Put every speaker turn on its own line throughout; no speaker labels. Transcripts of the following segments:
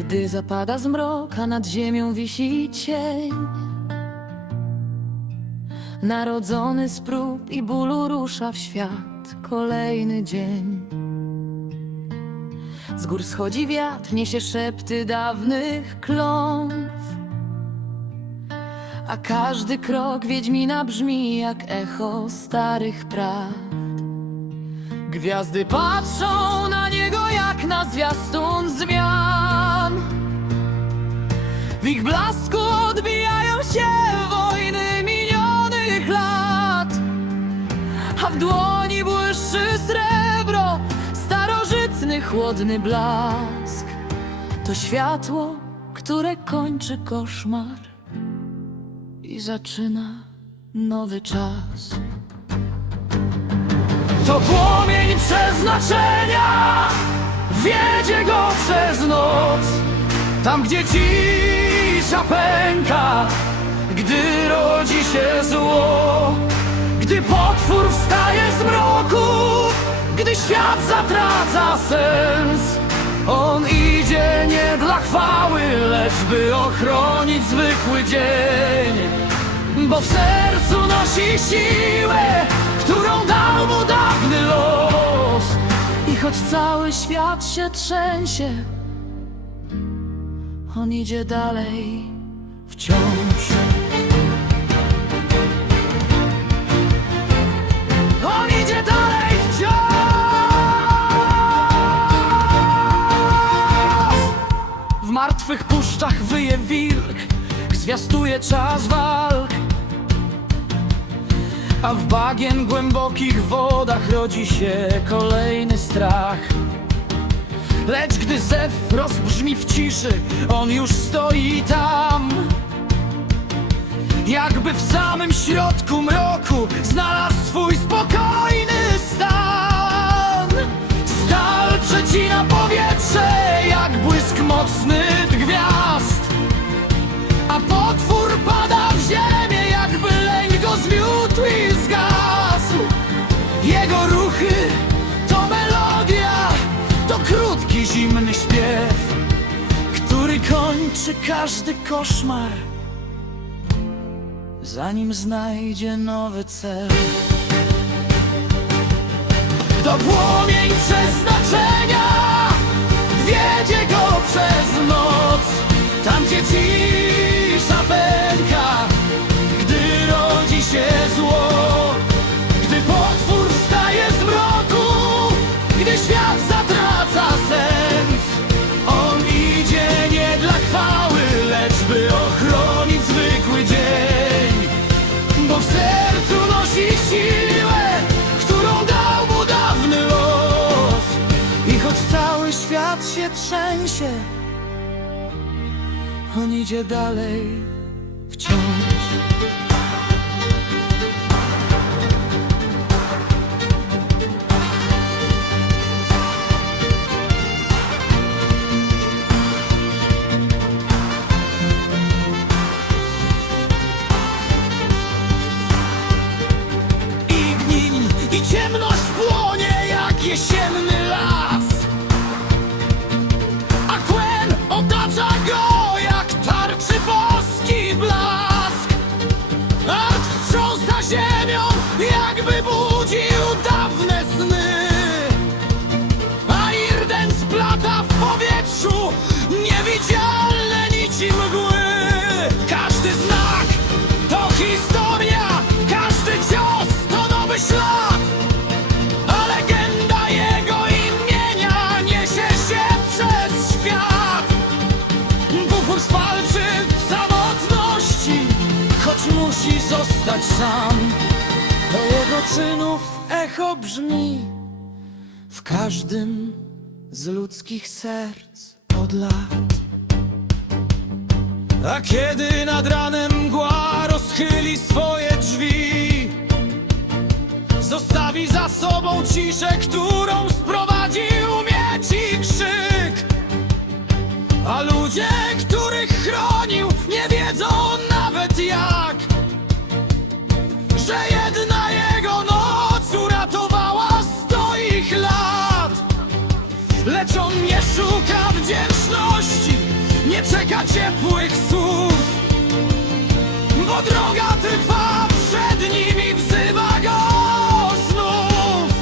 Gdy zapada zmrok, a nad ziemią wisi cień. Narodzony z prób i bólu rusza w świat kolejny dzień. Z gór schodzi wiatr, niesie szepty dawnych klątw. A każdy krok Wiedźmina brzmi jak echo starych praw. Gwiazdy patrzą na niego jak na zwiastun zmian W ich blasku odbijają się wojny minionych lat. A w dłoni błyszczy srebro, starożytny chłodny blask. To światło, które kończy koszmar I zaczyna nowy czas. To płomień przeznaczenia Wiedzie go przez noc. Tam gdzie cisza pęka Gdy rodzi się zło. Gdy potwór wstaje z mroku Gdy świat zatraca sens. On idzie nie dla chwały Lecz by ochronić zwykły dzień. Bo w sercu nosi siłę, którą dał mu dawny los. Choć cały świat się trzęsie, on idzie dalej wciąż. On idzie dalej wciąż. W martwych puszczach wyje wilk, zwiastuje czas walk. A w bagien głębokich wodach rodzi się kolejny strach. Lecz gdy zew rozbrzmi w ciszy, on już stoi tam. Jakby w samym środku mroku znalazł swój spokojny kończy każdy koszmar, zanim znajdzie nowy cel. To płomień przeznaczenia Wiedzie go przez noc Tam gdzie cisza trzęsie, on idzie dalej wciąż. I gnin, i ciemność płonie jak jesienny jakby budził dawne sny. A Irden splata w powietrzu niewidzialne nici mgły. Każdy znak to historia, każdy cios to nowy ślad. A legenda jego imienia niesie się przez świat. Bóg walczy w samotności, choć musi zostać sam Do jego czynów echo brzmi. W każdym z ludzkich serc od lat. A kiedy nad ranem mgła rozchyli swoje drzwi Zostawi za sobą ciszę, którą sprowadził miecz Lecz on nie szuka wdzięczności ciepłych słów. Bo droga trwa przed nimi wzywa go znów.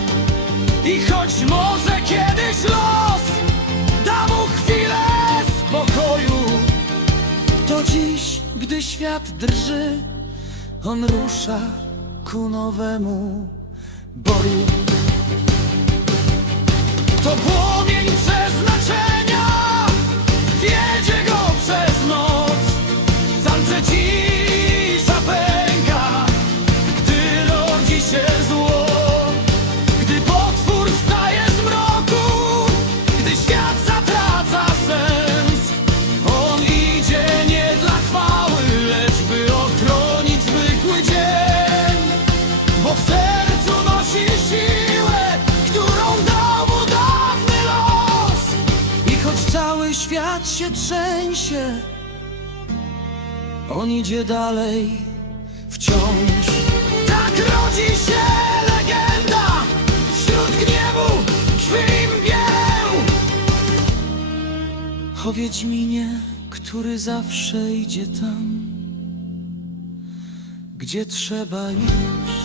I choć może kiedyś los da mu chwilę spokoju To dziś, gdy świat drży On rusza ku nowemu boju To płomień przeznaczenia się trzęsie. On idzie dalej wciąż. Tak rodzi się legenda Wśród gniewu, krwi mgieł O Wiedźminie, który zawsze idzie tam Gdzie trzeba iść